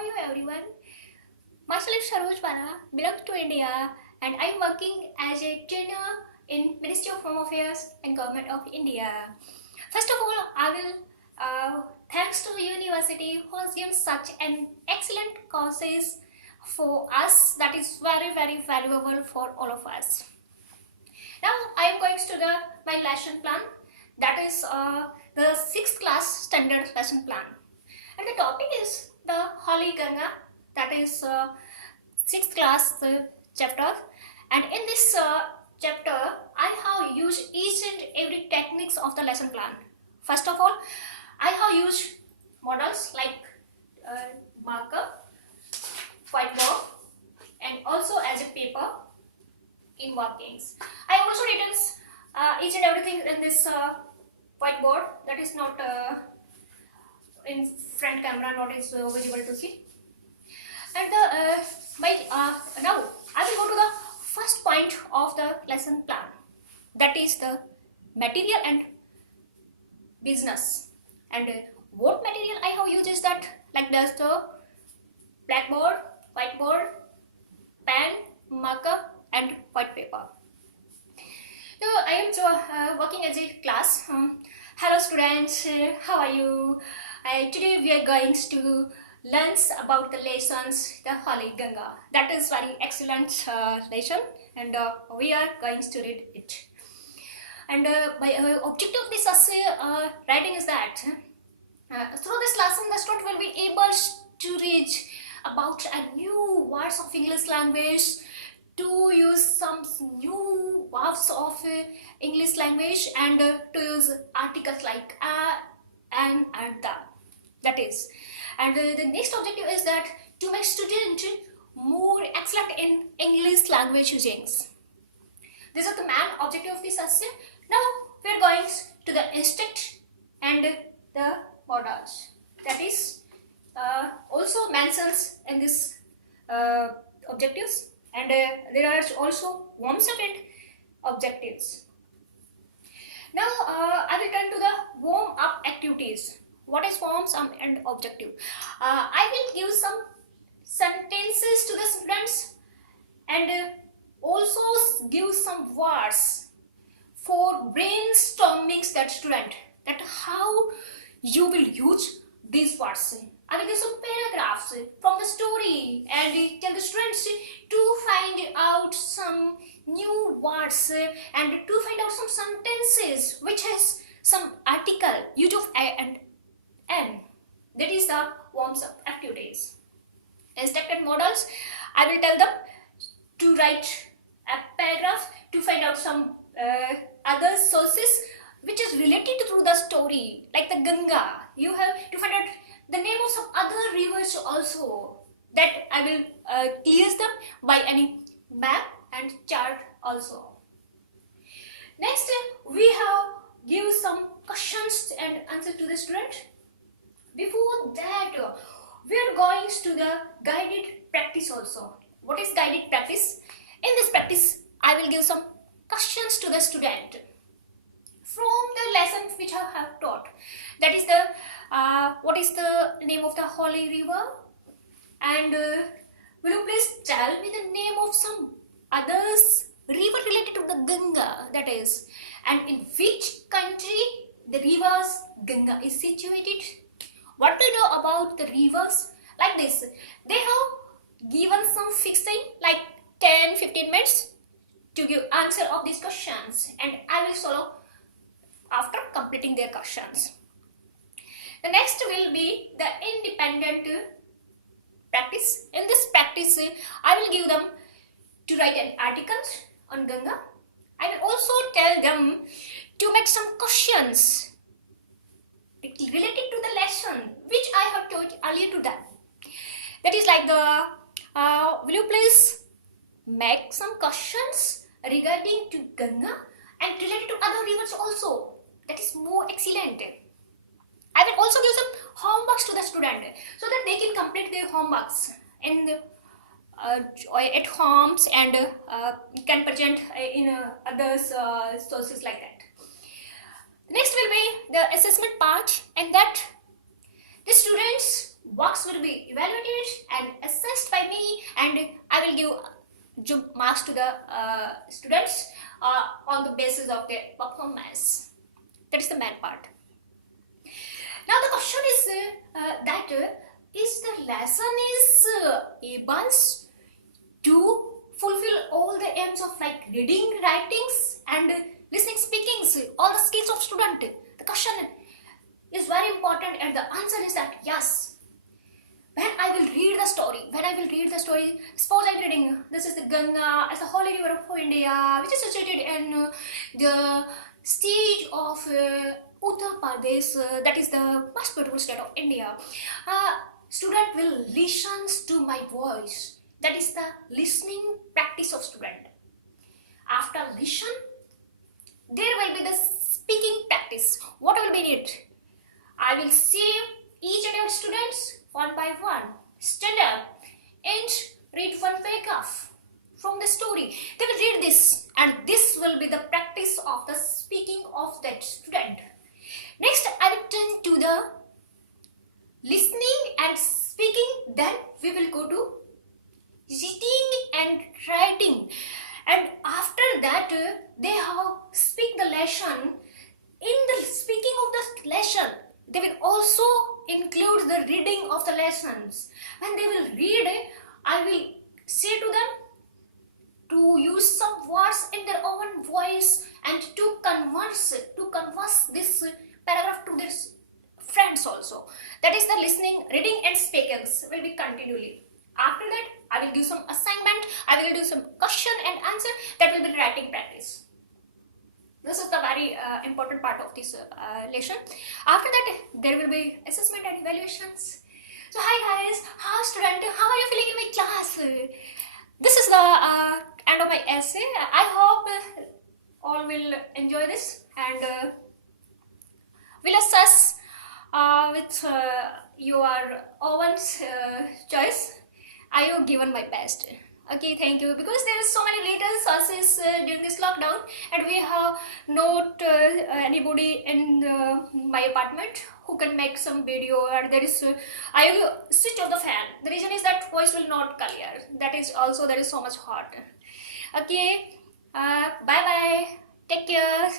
are you everyone? Myself Saroj Bala, belong to India and I'm working as a trainer in Ministry of Home Affairs and Government of India. First of all, I will thanks to the university who has given such an excellent courses for us that is very valuable for all of us. Now I am going to my lesson plan, that is the 6th class standard lesson plan, and the topic is the Holy Ganga, that is 6th class chapter. And in this chapter I have used each and every techniques of the lesson plan. First of all, I have used models like marker, whiteboard, and also as a paper in workings. I also written each and everything in this whiteboard, that is not in front camera, not is visible to see. And now I will go to the first point of the lesson plan, that is the material and business. And what material I have used is that, like there's the blackboard, whiteboard, pen, marker and white paper. So I am working as a class. Hello students, how are you? Today we are going to learn about the lessons, the Holy Ganga. That is very excellent lesson, and we are going to read it. And my objective of this essay writing is that through this lesson the student will be able to read about a new words of English language, to use some new verbs of English language, and to use articles like a, an, and the. That is, and the next objective is that to make student more excellent in English language usings. This is the main objective of this essay. Now we are going to the instinct and the models. That is also mentions in this objectives. And there are also warm-up objectives. Now I will turn to the warm-up activities. What is warm-up and objective? I will give some sentences to the students and also give some words for brainstorming that student, that how you will use these words. I will give some paragraphs from the story and tell the students to find out some new words and to find out some sentences which has some article, use of a and n. That is the warm-up activities. Instructed models, I will tell them to write a paragraph to find out some other sources which is related to the story, like the Ganga. You have to find out the name of some other rivers also, that I will clear them by any map and chart also. Next, we have give some questions and answer to the student. Before that, we are going to the guided practice also. What is guided practice? In this practice, I will give some questions to the student from the lesson which I have taught. That is the what is the name of the holy river, and will you please tell me the name of some others river related to the Ganga, that is, and in which country the rivers Ganga is situated. What do you know about the rivers? Like this, they have given some fixing like 10-15 minutes to give answer of these questions, and I will follow after completing their questions. The next will be the independent practice. In this practice, I will give them to write an article on Ganga. I will also tell them to make some questions related to the lesson which I have taught earlier to them. That is like the, will you please make some questions regarding to Ganga and related to other rivers also. That is more excellent. I will also give some homeworks to the student so that they can complete their homeworks in the, at homes and can present in other sources like that. Next will be the assessment part, and that the students works will be evaluated and assessed by me, and I will give marks to the students on the basis of their performance. That is the main part. Now the question is is the lesson is able to fulfill all the aims of like reading, writings and listening, speakings, all the skills of student? The question is very important, and the answer is that yes. When I will read the story, suppose I'm reading, this is the Ganga as the holy river of India, which is situated in the state of Uttar Pradesh, that is the most beautiful state of India. Student will listen to my voice. That is the listening practice of student. After listen, there will be the speaking practice. What will be it? I will see each and every students one by one stand up and read one paragraph from the story. They will read this, and this will be the practice of the speaking of that student. Next, I will turn to the listening and speaking. Then we will go to reading and writing, and after that they have speak the lesson. In the speaking of the lesson, they will also include the reading of the lessons. When they will read, I will say to them to use some words in their own voice and to converse this paragraph to their friends also. That is the listening, reading and speaking will be continually. After that, I will give some assignment, I will do some question and answer. That will be writing practice. This is the very important part of this lesson. After that, there will be assessment and evaluations. So hi guys, how student, how are you feeling in my class? This is the end of my essay. I hope all will enjoy this, and will assess with your own choice. I have given my best. Okay, thank you. Because there is so many little sources during this lockdown, and we have not anybody in my apartment who can make some video, and there is I will switch off the fan. The reason is that voice will not clear. That is also there is so much hot. Okay, bye bye. Take care.